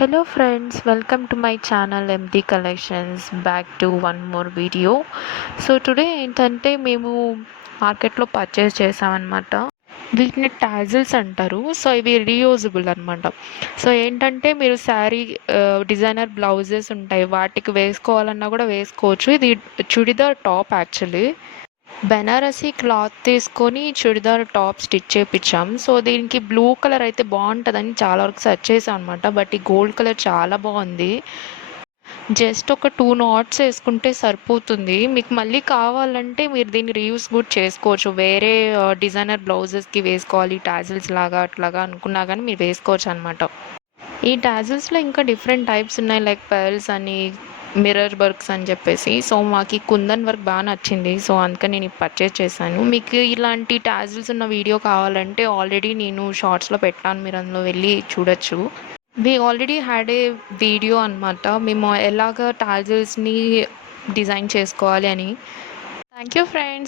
Hello friends, welcome to my channel MD Collections. Back to one more video. So today ఏంటంటే మేము మార్కెట్లో purchase చేసామన్నమాట. వీటిని tassels అంటారు. సో ఇవి రీయూజబుల్ అనమాట. సో ఏంటంటే మీరు శారీ డిజైనర్ బ్లౌజెస్ ఉంటాయి, వాటికి వేసుకోవాలన్నా కూడా వేసుకోవచ్చు. ఇది churidar top actually. Banarasi cloth తీసుకొని చుడిదార్ టాప్ స్టిచ్ చేపించాం. సో దీనికి బ్లూ కలర్ అయితే బాగుంటుందని చాలా వరకు సెర్చ్ చేసాం అనమాట. బట్ ఈ గోల్డ్ కలర్ చాలా బాగుంది. జస్ట్ ఒక 2 నాట్స్ వేసుకుంటే సరిపోతుంది. మీకు మళ్ళీ కావాలంటే మీరు దీన్ని రీయూస్ కూడా చేసుకోవచ్చు. వేరే డిజైనర్ బ్లౌజెస్కి వేసుకోవాలి టాజిల్స్ లాగా అట్లాగా అనుకున్నా కానీ మీరు వేసుకోవచ్చు అనమాట. ఈ టాజిల్స్లో ఇంకా డిఫరెంట్ టైప్స్ ఉన్నాయి, లైక్ పర్ల్స్ అని, మిర్రర్ వర్క్స్ అని చెప్పేసి. సో మాకు ఈ కుందన్ వర్క్ బాగా నచ్చింది. సో అందుకని నేను పర్చేస్ చేశాను. మీకు ఇలాంటి టాజిల్స్ ఉన్న వీడియో కావాలంటే ఆల్రెడీ నేను షార్ట్స్లో పెట్టాను, మీరు అందులో వెళ్ళి చూడొచ్చు. We already had a video అనమాట, మేము ఎలాగ టాజిల్స్ని డిజైన్ చేసుకోవాలి అని. Thank you friends.